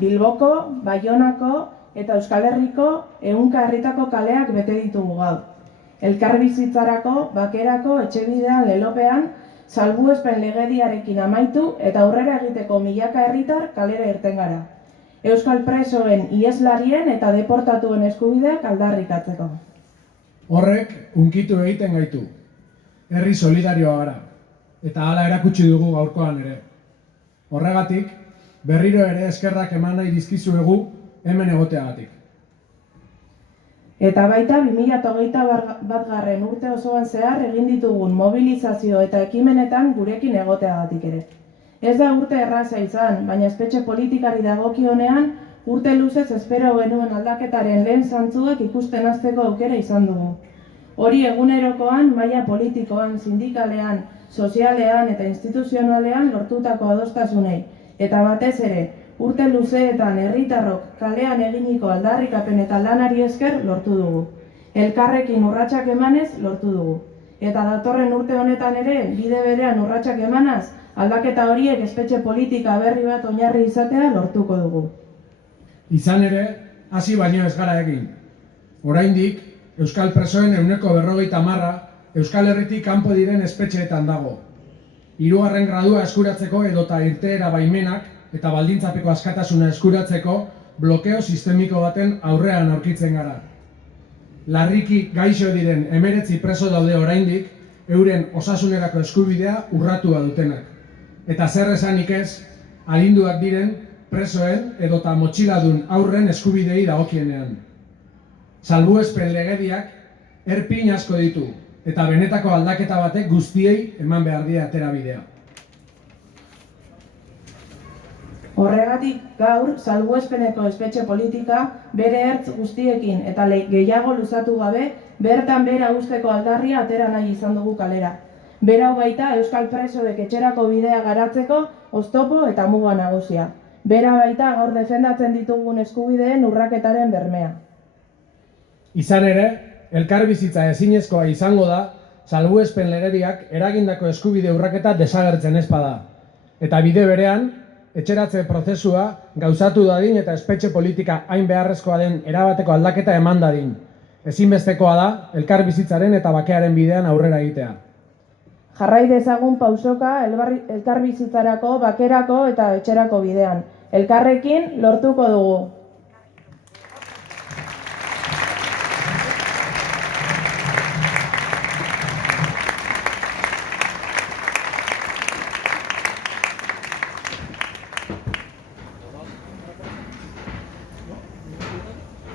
Bilboko, Baionako eta Euskal Herriko 100 herritako kaleak bete ditugu gaur. Elkarbizitzarako, bakerako, etxebidean, lelopean, salbuespen legediarekin amaitu eta aurrera egiteko milaka herritar kalera irten gara. Euskal presoen, iheslarien eta deportatuen eskubideak aldarrikatzeko. Horrek hunkitu egiten gaitu. Herri solidarioa gara. Eta hala erakutsi dugu gaurkoan ere. Horregatik, berriro ere eskerrak eman nahi dizkizuegu hemen egoteagatik. Eta baita 2021 urte osoan zehar egin ditugun mobilizazio eta ekimenetan gurekin egoteagatik ere. Ez da urte erraza izan, baina espetxe politikari dagokionean urte luzez espero genuen aldaketaren lehen zantzuak ikusten hasteko aukera izan dugu. Hori egunerokoan, maila politikoan, sindikalean, sozialean eta instituzionalean lortutako adostasunei, eta batez ere, urte luzeetan herritarrok kalean eginiko aldarrikapen eta lanari esker lortu dugu. Elkarrekin urratsak emanez lortu dugu. Eta datorren urte honetan ere, bide berean urratsak emanaz, aldaketa horiek espetxe politika berri bat oinarri izatea lortuko dugu. Izan ere, hasi baino ez gara egin. Oraindik, Euskal presoen 50% Euskal Herritik kanpo diren espetxeetan dago. 3. gradua eskuratzeko edota irteera baimenak eta baldintzapeko askatasuna eskuratzeko blokeo sistemiko baten aurrean aurkitzen gara. Larriki gaixo diren 19 preso daude oraindik, euren osasunerako eskubidea urratua dutenak. Eta zer esanik ez, aginduak diren presoen edota motxiladun aurren eskubidei dagokienean. Salbuespen legediak erpin asko ditu, eta benetako aldaketa batek guztiei eman behar die aterabidea. Horregatik gaur, salbuespeneko espetxe politika bere ertz guztiekin eta gehiago luzatu gabe bertan bera uzteko aldarria atera nahi izan dugu kalera. Berau baita Euskal presoek etxerako bidea garatzeko oztopo eta muga nagusia. Bera baita gaur defendatzen ditugun eskubideen urraketaren bermea. Izan ere, elkarbizitza ezinezkoa izango da salbuespen legediak eragindako eskubide urraketa desagertzen ez bada. Eta bide berean, etxeratze prozesua gauzatu dadin eta espetxe politika hain beharrezkoa den erabateko aldaketa eman dadin. Ezinbestekoa da elkarbizitzaren eta bakearen bidean aurrera egitea. Jarrai dezagun pausoka elkarbizitzarako, bakerako eta etxerako bidean. Elkarrekin lortuko dugu.